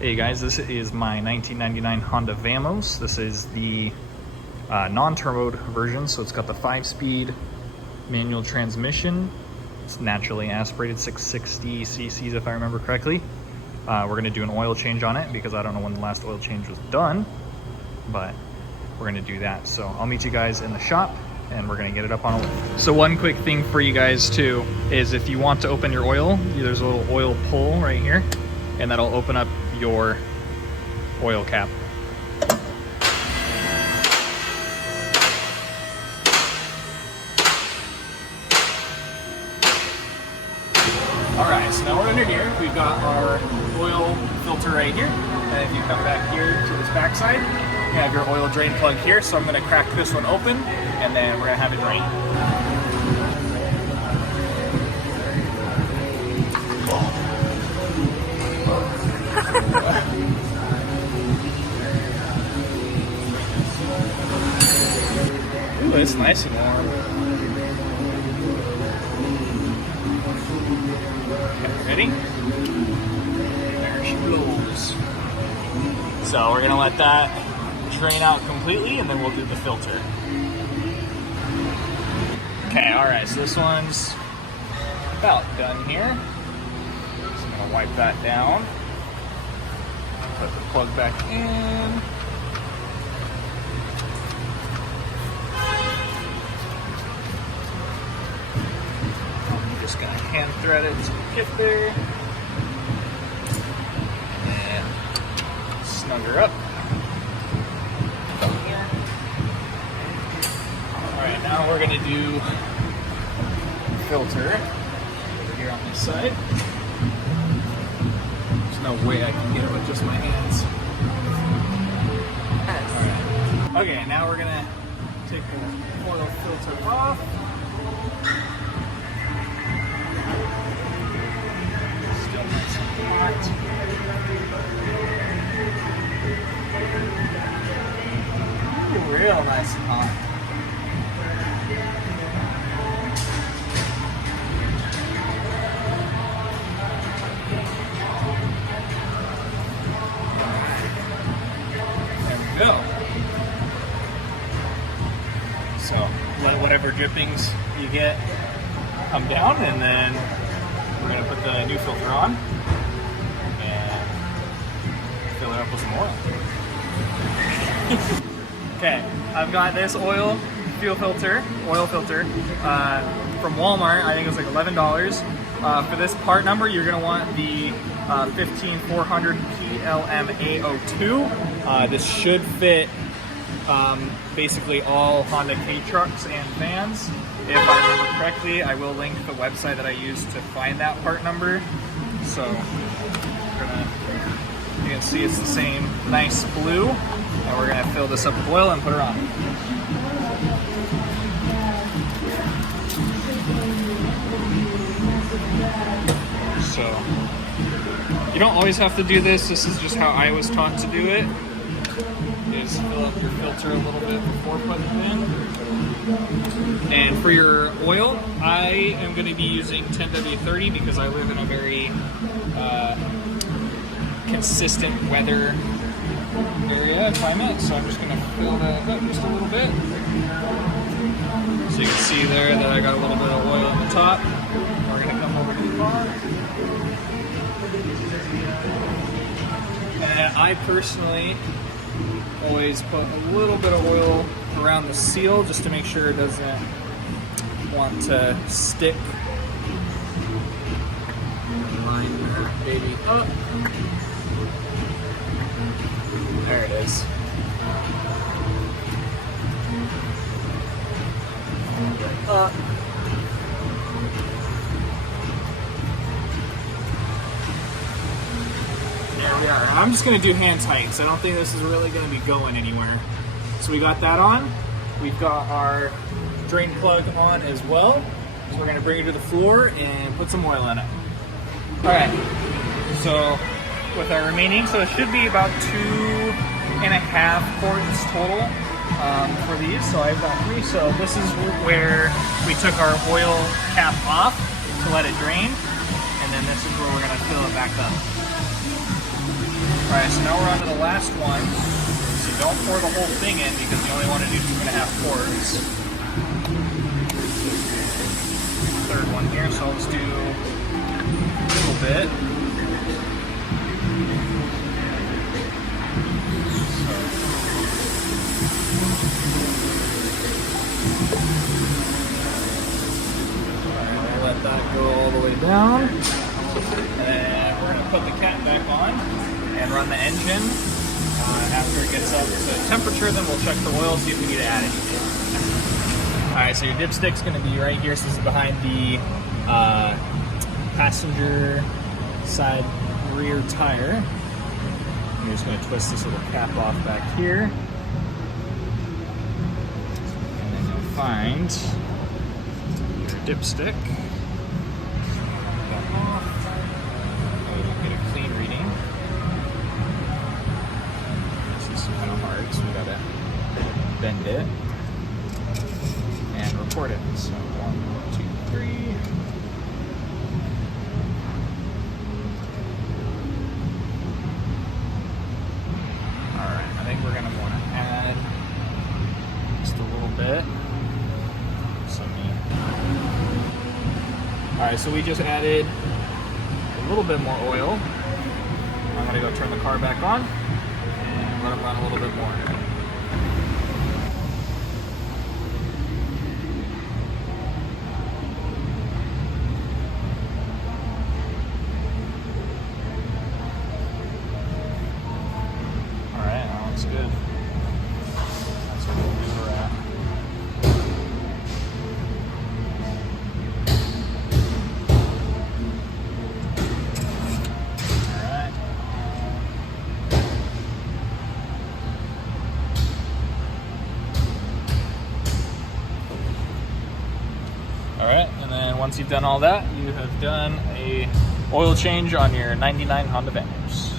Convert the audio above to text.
Hey guys, this is my 1999 Honda Vamos. This is the non-turboed version, so it's got the 5-speed manual transmission. It's naturally aspirated 660 cc's if I remember correctly. We're gonna do an oil change on it because I don't know when the last oil change was done, but we're gonna do that. So I'll meet you guys in the shop and we're gonna get it up on a lift. So one quick thing for you guys too is if you want to open your oil, there's a little oil pull right here, and that'll open up your oil cap. Alright, so now we're under here. We've got our oil filter right here. And if you come back here to this back side, you have your oil drain plug here. So I'm going to crack this one open and then we're going to have it drain. Ooh, it's nice and warm. Okay, ready? There she blows. So we're gonna let that drain out completely and then we'll do the filter. Okay, alright, so this one's about done here. Just gonna wipe that down. Put the plug back in. I'm just gonna hand thread it to get there. And snug her up. Alright, now we're gonna do filter here on this side. There's no way I can get it with just my hands. Alright. Okay, now we're gonna take the oil filter off. Still nice and hot. Ooh, real nice and hot. Go. So let whatever drippings you get come down, and then we're going to put the new filter on and fill it up with some oil. Okay, I've got this oil filter from Walmart. I think it was like $11. For this part number, you're going to want the 15400 PLMA02. This should fit basically all Honda K trucks and vans. If I remember correctly, I will link the website that I used to find that part number. So you can see it's the same nice blue. And we're gonna fill this up with oil and put her on. So you don't always have to do this. This is just how I was taught to do it. Is fill up your filter a little bit before putting it in. And for your oil, I am going to be using 10W30 because I live in a very consistent weather area climate. So I'm just going to fill that up just a little bit. So you can see there that I got a little bit of oil on the top. We're going to come over to the car. And I personally always put a little bit of oil around the seal just to make sure it doesn't want to stick. Line that baby up. There it is. Up. There we are. I'm just going to do hand tight because I don't think this is really going to be going anywhere. So we got that on. We've got our drain plug on as well. So we're going to bring it to the floor and put some oil in it. Alright, so with our remaining, so it should be about 2.5 quarts total for these. So I've got 3. So this is where we took our oil cap off to let it drain. And then this is where we're going to fill it back up. Alright, so now we're on to the last one. So don't pour the whole thing in because you only want to do 2.5 quarts. Third one here, so I'll just do a little bit. Alright, let that go all the way down. And we're going to put the cap back on and run the engine. After it gets up to temperature, then we'll check the oil, see if we need to add anything. Alright, so your dipstick's going to be right here. So this is behind the passenger side rear tire. You're just going to twist this little cap off back here. And then you'll find your dipstick. Get a clean reading. This is kind of hard, so we gotta bend it and report it. So 1, 2, 3. Alright, I think we're gonna want to add just a little bit. Alright, so we just added a little bit more oil. I'm gonna go turn the car back on and let it run a little bit more. Alright, that looks good. That's what we'll do for Alright, and then once you've done all that, you have done a oil change on your 99 Honda Vamos.